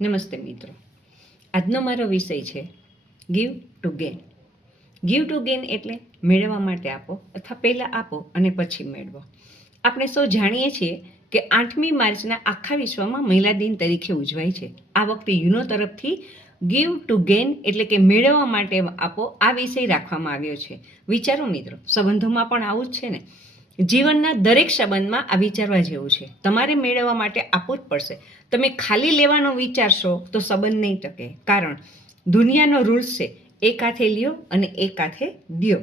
નમસ્તે મિત્રો, આજનો મારો વિષય છે give to gain. Give to gain એટલે મેળવવા માટે આપો અથવા પહેલાં આપો અને પછી મેળવો. આપણે સૌ જાણીએ છીએ કે 8મી માર્ચના આખા વિશ્વમાં મહિલા દિન તરીકે ઉજવાય છે. આ વખતે યુનો તરફથી ગીવ ટુ ગેન એટલે કે મેળવવા માટે આપો આ વિષય રાખવામાં આવ્યો છે. વિચારો મિત્રો, સંબંધોમાં પણ આવું જ છે ને. જીવનના દરેક સંબંધમાં આ વિચારવા જેવું છે. તમારે મેળવવા માટે આપવું જ પડશે. તમે ખાલી લેવાનો વિચારશો તો સંબંધ નહીં ટકે, કારણ દુનિયાનો રૂલ્સ છે એક હાથે લ્યો અને એક હાથે દ્યો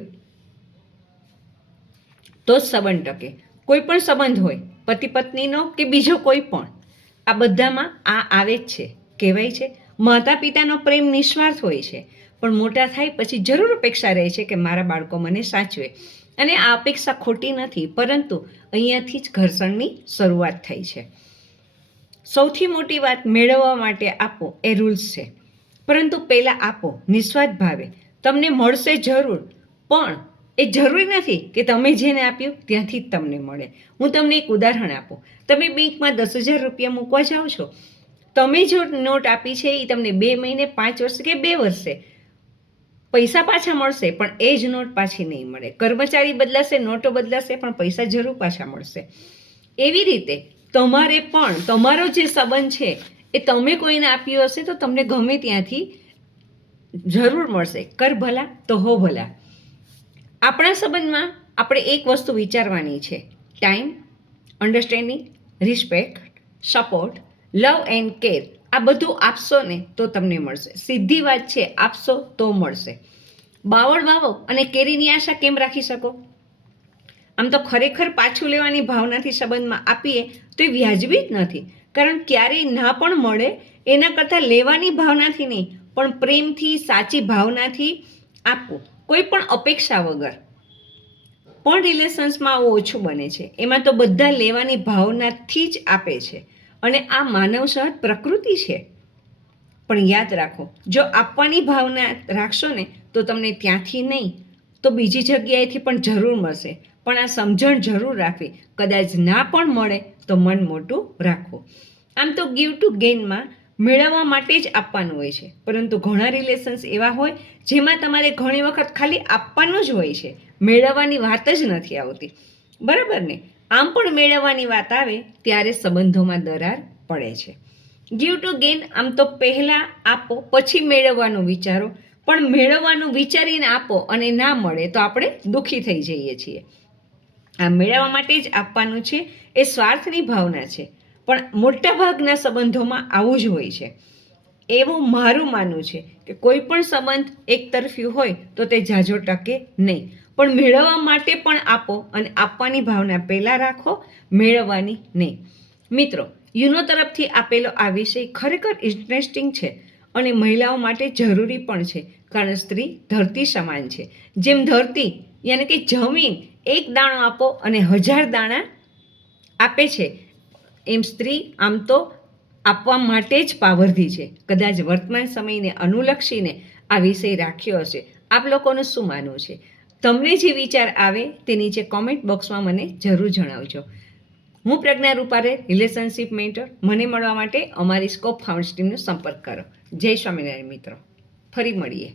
તો જ સંબંધ ટકે. કોઈ પણ સંબંધ હોય, પતિ પત્નીનો કે બીજો કોઈ પણ, આ બધામાં આ આવે જ છે. કહેવાય છે માતા પિતાનો પ્રેમ નિસ્વાર્થ હોય છે, પણ મોટા થાય પછી જરૂર અપેક્ષા રહે છે કે મારા બાળકો મને સાચવે. અને આ અપેક્ષા ખોટી નથી, પરંતુ અહીંયાથી જ ઘર્ષણની શરૂઆત થઈ છે. સૌથી મોટી વાત, મેળવવા માટે આપો એ રૂલ્સ છે, પરંતુ પહેલાં આપો નિસ્વાર્થ ભાવે. તમને મળશે જરૂર, પણ એ જરૂરી નથી કે તમે જેને આપ્યું ત્યાંથી જ તમને મળે. હું તમને એક ઉદાહરણ આપું. તમે બેંકમાં 10,000 રૂપિયા મૂકવા જાઓ છો. તમે જો નોટ આપી છે એ તમને 2 મહિને, 5 વર્ષે કે 2 વર્ષે પૈસા પાછા મળશે, પણ એ જ નોટ પાછી નહીં મળે. કર્મચારી બદલાશે, નોટો બદલાશે, પણ પૈસા જરૂર પાછા મળશે. એવી રીતે તમારે પણ તમારો જે સંબંધ છે એ તમે કોઈને આપ્યો હશે તો તમને ગમે ત્યાંથી જરૂર મળશે. કર ભલા તો હો ભલા. આપણા સંબંધમાં આપણે એક વસ્તુ વિચારવાની છે: time, understanding, respect, support, love and care. આ બધું આપશો ને તો તમને મળશે. સીધી વાત છે, આપશો તો મળશે. બાવળ વાવો અને કેરીની આશા કેમ રાખી શકો? આમ તો ખરેખર પાછું લેવાની ભાવનાથી સંબંધમાં આપીએ તો એ વ્યાજબી જ નથી, કારણ ક્યારેય ના પણ મળે. એના કરતાં લેવાની ભાવનાથી નહીં, પણ પ્રેમથી, સાચી ભાવનાથી આપવું, કોઈ પણ અપેક્ષા વગર. પણ રિલેશન્સમાં આવું ઓછું બને છે. એમાં તો બધા લેવાની ભાવનાથી જ આપે છે, અને આ માનવ સહજ પ્રકૃતિ છે. પણ યાદ રાખો, જો આપવાની ભાવના રાખશો ને તો તમને ત્યાંથી નહીં તો બીજી જગ્યાએથી પણ જરૂર મળશે. પણ આ સમજણ જરૂર રાખવી, કદાચ ના પણ મળે તો મન મોટું રાખવું. આમ તો ગીવ ટુ ગેનમાં મેળવવા માટે જ આપવાનું હોય છે, પરંતુ ઘણા રિલેશન્સ એવા હોય જેમાં તમારે ઘણી વખત ખાલી આપવાનું જ હોય છે, મેળવવાની વાત જ નથી આવતી. બરાબર ને? આમ પણ મેળવવાની વાત આવે ત્યારે સંબંધોમાં દરાર પડે છે. ગીવ ટુ ગેન આમ તો પહેલાં આપો પછી મેળવવાનું વિચારો, પણ મેળવવાનું વિચારીને આપો અને ના મળે તો આપણે દુઃખી થઈ જઈએ છીએ. આ મેળવવા માટે જ આપવાનું છે, એ સ્વાર્થની ભાવના છે. પણ મોટાભાગના સંબંધોમાં આવું જ હોય છે. એવું મારું માનવું છે કે કોઈ પણ સંબંધ એકતરફી હોય તો તે ઝાઝો ટકે નહીં. પણ મેળવવા માટે પણ આપો અને આપવાની ભાવના પહેલાં રાખો, મેળવવાની નહીં. મિત્રો, યુનો તરફથી આપેલો આ વિષય ખરેખર ઇન્ટરેસ્ટિંગ છે અને મહિલાઓ માટે જરૂરી પણ છે, કારણ સ્ત્રી ધરતી સમાન છે. જેમ ધરતી યાની કે જમીન એક દાણો આપો અને 1000 દાણા આપે છે, એમ સ્ત્રી આમ તો આપવા માટે જ પાવરધી છે. કદાચ વર્તમાન સમયને અનુલક્ષીને આ વિષય રાખ્યો હશે. આપ લોકોનું શું માનવું છે? તમને જે વિચાર આવે તે નીચે કોમેન્ટ બોક્સમાં મને જરૂર જણાવજો. હું પ્રજ્ઞા રૂપારે, રિલેશનશિપ મેન્ટર. મને મળવા માટે અમારી સ્કોપ ફાઉન્ડર્સ ટીમનો સંપર્ક કરો. જય સ્વામિનારાયણ મિત્રો, ફરી મળીએ.